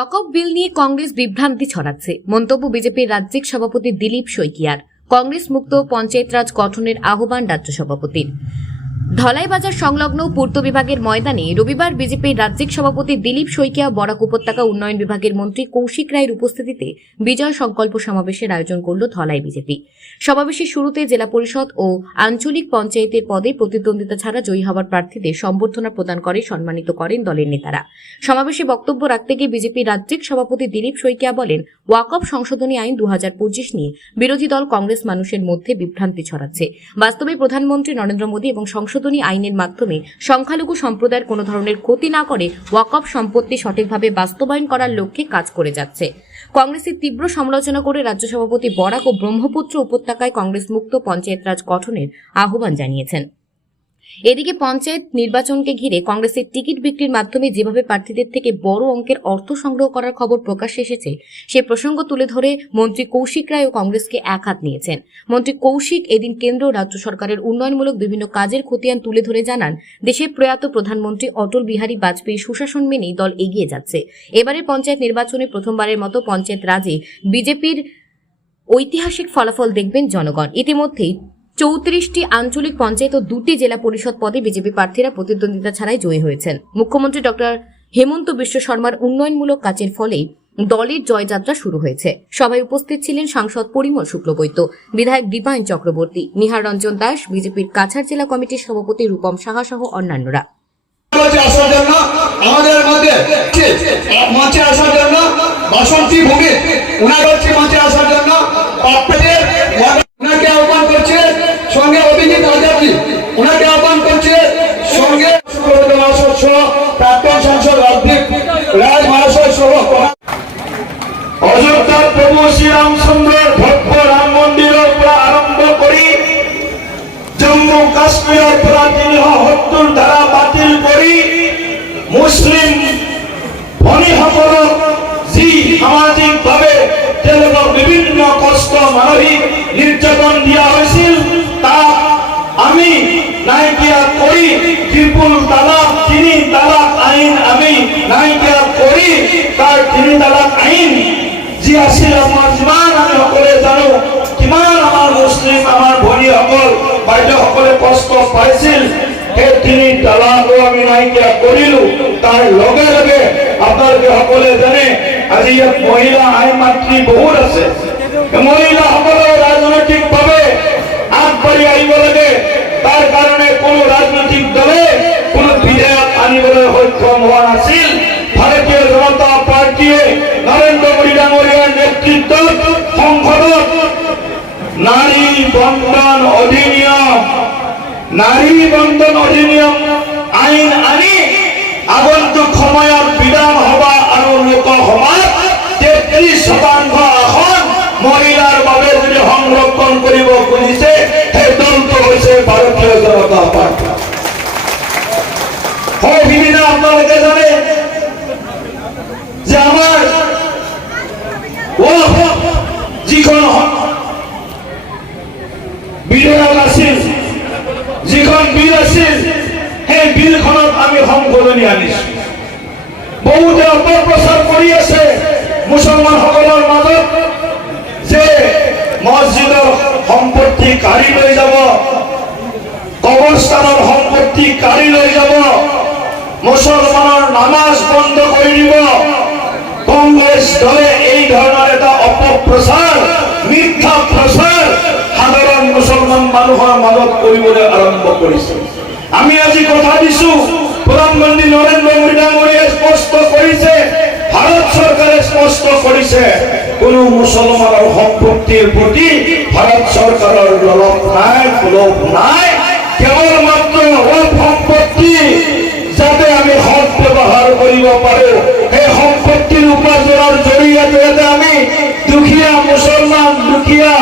ওয়াকফ বিল নিয়ে কংগ্রেস বিভ্রান্তি ছড়াচ্ছে। মন্তব্য বিজেপির রাজ্যিক সভাপতি দিলীপ শইকিয়ার। কংগ্রেস মুক্ত পঞ্চায়েত রাজ গঠনের আহ্বান রাজ্য সভাপতির। ধলাইবাজার সংলগ্ন পূর্ত বিভাগের ময়দানে রবিবার বিজেপির রাজ্যিক সভাপতি দিলীপ শইকিয়া, বরাক উপত্যকা উন্নয়ন বিভাগের মন্ত্রী কৌশিক রায়ের উপস্থিতিতে বিজয় সংকল্প সমাবেশের আয়োজন করল ধলাই বিজেপি। সমাবেশের শুরুতে জেলা পরিষদ ও আঞ্চলিক পঞ্চায়েতের পদে প্রতিদ্বন্দ্বিতা ছাড়া জয়ী হওয়ার প্রার্থীদের সম্বর্ধনা প্রদান করে সম্মানিত করেন দলের নেতারা। সমাবেশে বক্তব্য রাখতে গিয়ে বিজেপির রাজ্যিক সভাপতি দিলীপ শইকিয়া বলেন ওয়াকফ সংশোধনী আইন দু হাজার পঁচিশ নিয়ে বিরোধী দল কংগ্রেস মানুষের মধ্যে বিভ্রান্তি ছড়াচ্ছে। বাস্তবে প্রধানমন্ত্রী নরেন্দ্র মোদী এবং সংশোধনী আইনের মাধ্যমে সংখ্যালঘু সম্প্রদায়ের কোনো ধরনের ক্ষতি না করে ওয়াকফ সম্পত্তি সঠিকভাবে বাস্তবায়ন করার লক্ষ্যে কাজ করে যাচ্ছে। কংগ্রেসের তীব্র সমালোচনা করে রাজ্য সভাপতি বরাক ও ব্রহ্মপুত্র উপত্যকায় কংগ্রেস মুক্ত পঞ্চায়েত রাজ গঠনের আহ্বান জানিয়েছেন। এদিকে পঞ্চায়েত নির্বাচনকে ঘিরে কংগ্রেসের টিকিট বিক্রির মাধ্যমে যেভাবে প্রার্থীদের থেকে বড় অঙ্কের অর্থ সংগ্রহ করার খবর প্রকাশ্যে এসেছে, সে প্রসঙ্গ তুলে ধরে মন্ত্রী কৌশিক রায়ও কংগ্রেসকে এক হাত নিয়েছেন। মন্ত্রী কৌশিক এদিন কেন্দ্র রাজ্য সরকারের উন্নয়নমূলক বিভিন্ন কাজের খতিয়ান তুলে ধরে জানান দেশের প্রয়াত প্রধানমন্ত্রী অটল বিহারী বাজপেয়ী সুশাসন মেনেই দল এগিয়ে যাচ্ছে। এবারের পঞ্চায়েত নির্বাচনে প্রথমবারের মতো পঞ্চায়েত রাজে বিজেপির ঐতিহাসিক ফলাফল দেখবেন জনগণ। ইতিমধ্যেই চৌত্রিশটি আঞ্চলিক পঞ্চায়েত ও দুটি জেলা পরিষদ পদে বিজেপি প্রার্থীরা প্রতিদ্বন্দ্বিতা ছাড়াই জয়ী হয়েছেন। মুখ্যমন্ত্রী ডক্টর হেমন্ত বিশ্ব শর্মার উন্নয়নমূলক কাজের ফলেই দলের জয়যাত্রা শুরু হয়েছে। সভায় উপস্থিত ছিলেন সাংসদ পরিমল শুক্লবৈদ্য, বিধায়ক দীপায়ন চক্রবর্তী, নিহার রঞ্জন দাস, বিজেপির কাছাড় জেলা কমিটির সভাপতি রূপম সাহা সহ অন্যান্যরা। সহ প্রাক্তন সাংসদ অদ্ভিক রাজ মহাশয় সহ অযোধ্যার প্রভু শ্রীরামচন্দ্রের ভব্য রাম মন্দিরের পৰা আরম্ভ কৰি জম্মু কাশ্মীৰৰ পৰা তিনিশ সত্তৰ ধাৰা বাতিল কৰি মুছলিম ভনীসকলক যি সামাজিকভাৱে তেওঁলোকক বিভিন্ন কষ্ট মানসিক নিৰ্যাতন দিয়া হৈছিল। আমি নাইকিয়া কৰি ত্ৰিপুল তালাক তিনি তালাক আইন আমি নাইকিয়া কৰি তাৰ তিনি তালাক আইন। যি আছিল আমাৰ যিমান আমি সকলোৱে জানো, কিমান আমাৰ মুছলিম আমাৰ ভনীসকল বাইদেউসকলে কষ্ট পাইছিল সেই তিনি তালাকো আমি নাইকিয়া কৰিলো, তাৰ লগে লগে আপোনালোকে সকলোৱে জানে, আজি ইয়াত মহিলা আইন মাতৃ বহুত আছে। মহিলাসকলেও তাৰ কাৰণে কোনো ৰাজনৈতিক দলে কোনো বিধেয়ক আনিবলৈ সক্ষম হোৱা নাছিল। ভাৰতীয় জনতা পাৰ্টীয়ে নৰেন্দ্ৰ মোদী ডাঙৰীয়াৰ নেতৃত্বত সংসদত নারী বন্ধন অধিনিয়ম। নারী বন্ধন অধিনিয়ম আইন আনি আগন্তুক সময়ত বিধানসভা আৰু লোকসভাত তেত্ৰিশ শতাংশ আসন মহিলাৰ বাবে সংৰক্ষণ কৰিব খুজিছে সেই দলটো হৈছে জনতা পাৰ্টী হয় জানে যে আমাৰ যিখন বিধেয়ক আছিল যিখন বিল আছিল সেই বিলখনত আমি সংশোধনী আনিছো বহুতে অপপ্ৰচাৰ কৰি আছে মুছলমানসকলৰ মাজত মছজিদৰ সম্পত্তি কাঢ়ি লৈ যাব। কবৰস্থানৰ সম্পত্তি কাঢ়ি লৈ যাব। মুছলমানৰ নামাজ বন্ধ কৰি দিব। কংগ্ৰেছ দলে এই ধৰণৰ এটা অপপ্ৰচাৰ মিথ্যা প্ৰচাৰ সাধাৰণ মুছলমান মানুহৰ মাজত কৰিবলৈ আৰম্ভ কৰিছে আমি আজি কথা দিছো প্ৰধানমন্ত্ৰী নৰেন্দ্ৰ মোদী ডাঙৰীয়াই স্পষ্ট কৰিছে ভাৰত চৰকাৰে স্পষ্ট কৰিছে কোনো মুছলমানৰ সম্পত্তিৰ প্ৰতি ভাৰত চৰকাৰৰ লোভ নাই লোভ নাই। কেৱল মাত্ৰ সম্পত্তি যাতে আমি সৎ ব্যৱহাৰ কৰিব পাৰো সেই সম্পত্তিৰ উপাৰ্জনৰ জৰিয়তে যাতে আমি দুখীয়া মুছলমান দুখীয়া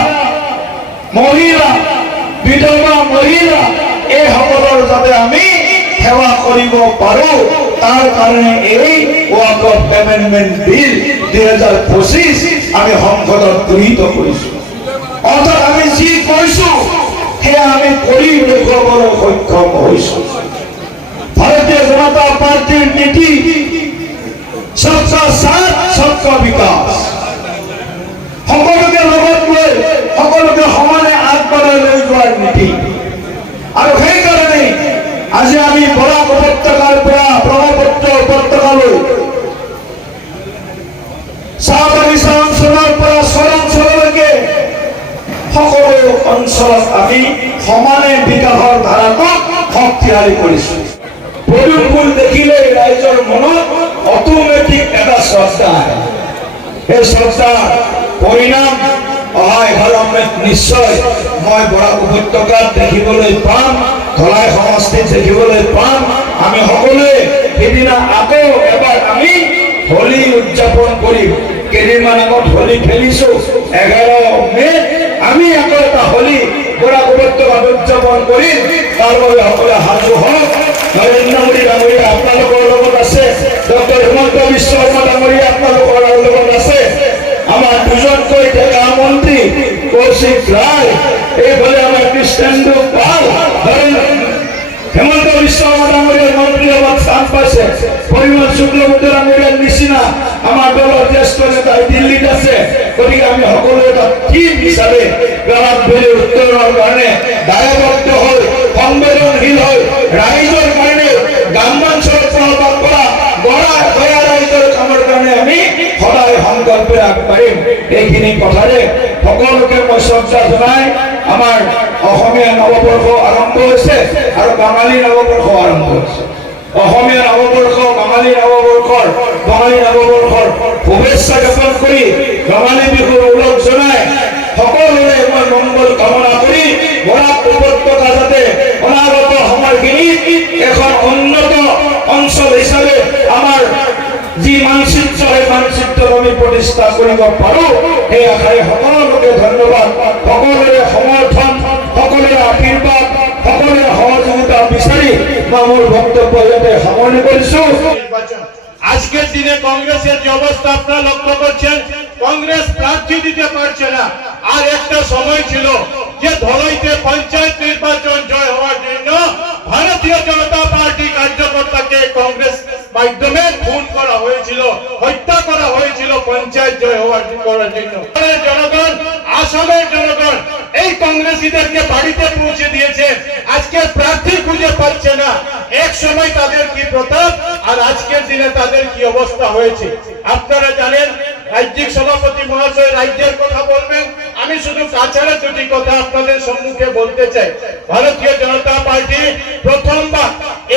মহিলা বিধৱা মহিলা, এই এইসকলৰ যাতে আমি সেৱা কৰিব পাৰো তাৰ কাৰণে এই আমি সংসদত গৃহীত কৰিছো। অর্থাৎ আমি যি কৈছো, সেয়া আমি কৰি দেখুৱাবলৈ সক্ষম হৈছো। ভাৰতীয় জনতা পাৰ্টীৰ নীতি সবকা সাথ আজি আমি বৰাক উপত্যকাৰ পৰা ব্ৰহ্মপুত্ৰ উপত্যকালৈ চাহ বাগিচা অঞ্চলৰ পৰা চৰাঞ্চললৈকে সকলো অঞ্চলত আমি সমানে বিকাশৰ ধাৰাটোক শক্তিশালী কৰিছো। পদুম দেখিলে ৰাইজৰ মনত অটমেটিক এটা শ্ৰদ্ধা আহে। এই শ্ৰদ্ধাৰ পৰিণাম অহা এঘাৰ নিশ্চয় মই বৰাক উপত্যকাত দেখিবলৈ পাম, ধলাই সমষ্টিত দেখিবলৈ পাম। আমি সকলোৱে সেইদিনা আকৌ এবাৰ আমি হোলী উদযাপন কৰিম। কেইদিনমান আগত হোলী খেলিছো, এঘাৰ মেত আমি আকৌ হলি গোড়া বৰাক উপত্যকাত উদযাপন করি তার বাবে সকলে হাজু হন নৰেন্দ্ৰ মোদী ডাঙৰীয়া আপোনালোকৰ লগত আছে। ডক্টৰ হিমন্ত বিশ্ব শৰ্মা ডাঙৰীয়া আপোনালোকৰ লগত আছে। আমাৰ দুজনকৈ ডেকা মন্ত্ৰী কৌশিক ৰায় এইফালে আমাৰ কৃষ্ণেন্দু হেমন্ত বিশ্ব মন্ত্ৰী লগত স্থান পাইছে। পৰিমল শুক্লবৈদ্য ডাঙৰীয়াৰ নিচিনা আমাৰ দলৰ জ্যেষ্ঠ নেতা দিল্লীত আছে। গতিকে আমি সকলো এটা টীম হিচাপে ভেলী উত্তৰণৰ কাৰণে দায়বদ্ধ হৈ সংবেদনশীল হৈ ৰাইজৰ কাৰণে গ্ৰামাঞ্চলত প্ৰভাৱ কৰা গড়া গয়া ৰাইজৰ কামৰ কাৰণে আমি সদায় সংকল্পে আগবাঢ়িম এইখিনি কথাৰে সকলোকে মই শ্ৰদ্ধা জনাই আমাৰ অসমীয়া নৱবৰ্ষ হৈছে আৰু বাঙালী নৱবৰ্ষ আৰম্ভ হৈছে অসমীয়া নৱবৰ্ষ বাঙালী নৱবৰ্ষৰ বাঙালী নৱবৰ্ষৰ শুভেচ্ছা জ্ঞাপন কৰি ৰঙালী বিহুৰ ওলগ জনাই সকলোৰে মই মংগল কামনা কৰি বৰাক উপত্যকা যাতে অনাগত সময়খিনিত এখন উন্নত অঞ্চল হিচাপে আমাৰ যি মানচিত্ৰ, সেই মানচিত্ৰত আমি প্ৰতিষ্ঠা কৰিব পাৰো, সেই আশাৰে সকলোকে ধন্যবাদ। সকলোৰে সমৰ্থন, সকলোৰে আশীৰ্বাদ। সকলোৰে সহযোগিতা বিচাৰি মই মোৰ বক্তব্য ইয়াতে সামৰণি কৰিছো। আজকের দিনে কংগ্রেসের যে অবস্থা আপনারা লক্ষ্য করছেন, কংগ্রেস প্রার্থী দিতে পারছে না। আর একটা সময় ছিল যে ধলাইতে পঞ্চায়েত নির্বাচন জয় হওয়ার জন্য ভারতীয় জনতা পার্টি কার্যকর্তাকে কংগ্রেস মাধ্যমে খুন করা হয়েছিল, হত্যা করা হয়েছিল পঞ্চায়েত জয় হওয়ার জন্য। জনগণ আসামের জনগণ এই কংগ্রেসীদেরকে বাড়িতে পৌঁছে দিয়েছে। আজকে প্রার্থী খুঁজে পাচ্ছে না। এক সময় তাদের কি প্রতাপ, আর আজকের দিনে তাদের কি অবস্থা হয়েছে? আপনারা জানেন, রাজ্যিক সভাপতি মহাশয় রাজ্যের কথা বলবেন। আমি শুধু কাছাড়া দুটি কথা আপনাদের সম্মুখে বলতে চাই। ভারতীয় জনতা পার্টি প্রথমবার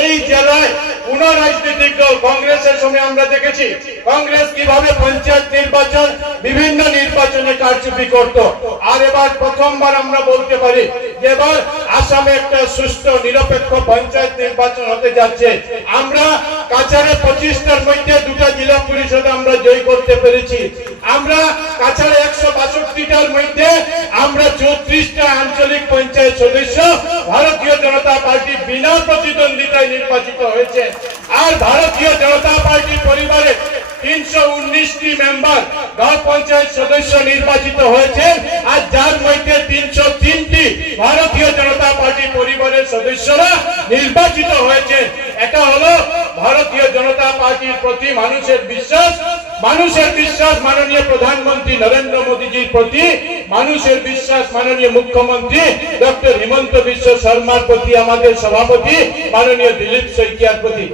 এই জেলায় কোন রাজনৈতিক দল কংগ্রেসের সঙ্গে আমরা দেখেছি। কংগ্রেস কীভাবে পঞ্চায়েত নির্বাচন, বিভিন্ন নির্বাচনে কারচুপি করত। আর এবার প্রথমবার আমরা বলতে পারি, যে এবার আসামে একটা সুষ্ঠু, নিরপেক্ষ পঞ্চায়েত নির্বাচন হতে যাচ্ছে। আমরা কাছাড়ে পঁচিশটার মধ্যে দুটা জেলা পরিষদ আমরা জয় করতে পেরেছি। আমরা কাছাড়ে একশো বাষট্টিটার মধ্যে আমরা চৌত্রিশটা আঞ্চলিক পঞ্চায়েত সদস্য ভারতীয় জনতা পার্টি বিনা প্রতিদ্বন্দ্বিতায় নির্বাচিত হয়েছে। আর ভারতীয় জনতা পার্টি পরিবারের তিনশো মেম্বার গ্রাম পঞ্চায়েত সদস্য নির্বাচিত হয়েছে। আর যার মধ্যে তিনশো তিনটি ভারতীয় জনতা পার্টি পরিবারের সদস্যরা নির্বাচিত হয়েছে। এটা হলো ভারতীয় জনতা পার্টির প্রতি মানুষের বিশ্বাস মানুষের বিশ্বাস মাননীয় প্রধানমন্ত্রী নরেন্দ্র মোদীজির প্রতি, মানুষের বিশ্বাস মাননীয় মুখ্যমন্ত্রী ডক্টর হিমন্ত বিশ্ব শর্মার প্রতি, আমাদের সভাপতি মাননীয় দিলীপ শইকিয়ার প্রতি।